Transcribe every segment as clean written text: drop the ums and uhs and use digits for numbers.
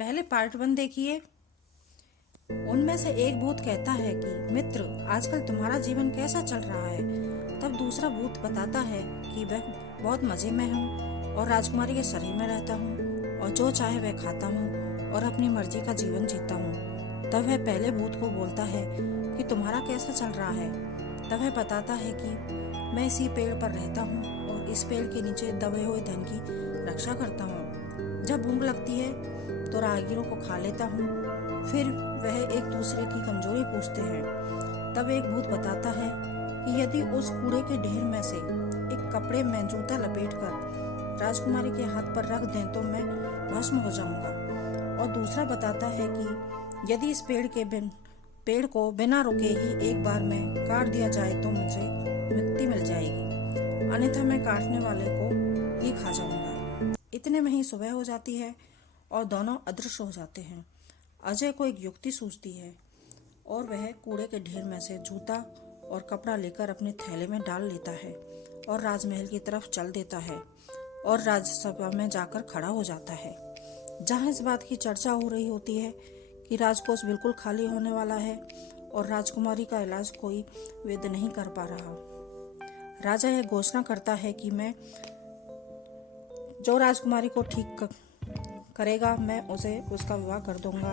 पहले पार्ट 1 देखिए। उनमें से एक भूत कहता है कि मित्र, आजकल तुम्हारा जीवन कैसा चल रहा है। तब दूसरा भूत बताता है कि वह बहुत मजे में हूँ और राजकुमारी के शरीर में रहता हूँ और जो चाहे वह खाता हूँ और अपनी मर्जी का जीवन जीता हूँ। तब वह पहले भूत को बोलता है कि तुम्हारा कैसा चल रहा है। तब वह बताता है कि मैं इसी पेड़ पर रहता हूँ और इस पेड़ के नीचे दबे हुए धन की रक्षा करता हूँ। जब भूख लगती है तो राहगीरों को खा लेता हूँ। फिर वह एक दूसरे की कमजोरी पूछते हैं। तब एक भूत बताता है कि यदि उस कूड़े के ढेर में से एक कपड़े में जूता लपेटकर राजकुमारी के हाथ पर रख दें तो मैं भस्म हो जाऊंगा। और दूसरा बताता है कि यदि इस पेड़ को बिना रुके ही एक बार में काट दिया जाए तो मुझे मुक्ति मिल जाएगी, अन्यथा मैं काटने वाले को ही खा जाऊंगा। इतने में ही सुबह हो जाती है और दोनों अदृश्य हो जाते हैं। अजय को एक युक्ति सूझती है और वह कूड़े के ढेर में से जूता और कपड़ा लेकर अपने थैले में डाल लेता है और राजमहल की तरफ चल देता है और राज्यसभा में जाकर खड़ा हो जाता है, जहां इस बात की चर्चा हो रही होती है कि राजकोष बिल्कुल खाली होने वाला है और राजकुमारी का इलाज कोई वैद्य नहीं कर पा रहा। राजा यह घोषणा करता है कि मैं जो राजकुमारी को ठीक करेगा मैं उसे उसका विवाह कर दूंगा।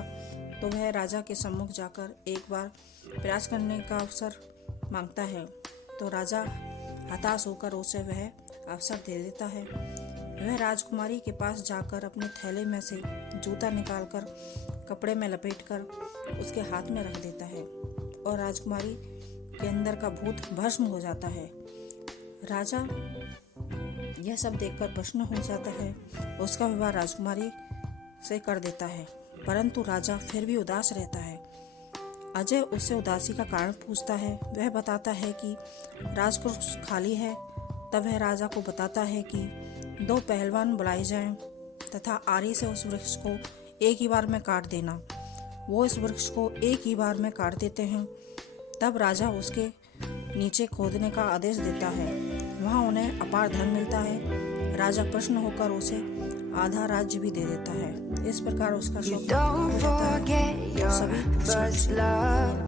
तो वह राजा के सम्मुख जाकर एक बार प्रयास करने का अवसर मांगता है। तो राजा हताश होकर उसे वह अवसर दे देता है। वह राजकुमारी के पास जाकर अपने थैले में से जूता निकालकर कपड़े में लपेटकर उसके हाथ में रख देता है और राजकुमारी के अंदर का भूत भस्म हो जाता है। राजा यह सब देखकर प्रसन्न हो जाता है। उसका विवाह राजकुमारी से कर देता है, परंतु राजा फिर भी उदास रहता है। अजय उससे उदासी का कारण पूछता है। वह बताता है कि राजकोष खाली है। तब वह राजा को बताता है कि 2 पहलवान बुलाए जाएं तथा आरी से उस वृक्ष को एक ही बार में काट देना। वो इस वृक्ष को एक ही बार में काट देते हैं। तब राजा उसके नीचे खोदने का आदेश देता है। वहाँ उन्हें अपार धन मिलता है। राजा प्रसन्न होकर उसे आधा राज्य भी दे देता है। इस प्रकार उसका शौक पूरा होता है। सभी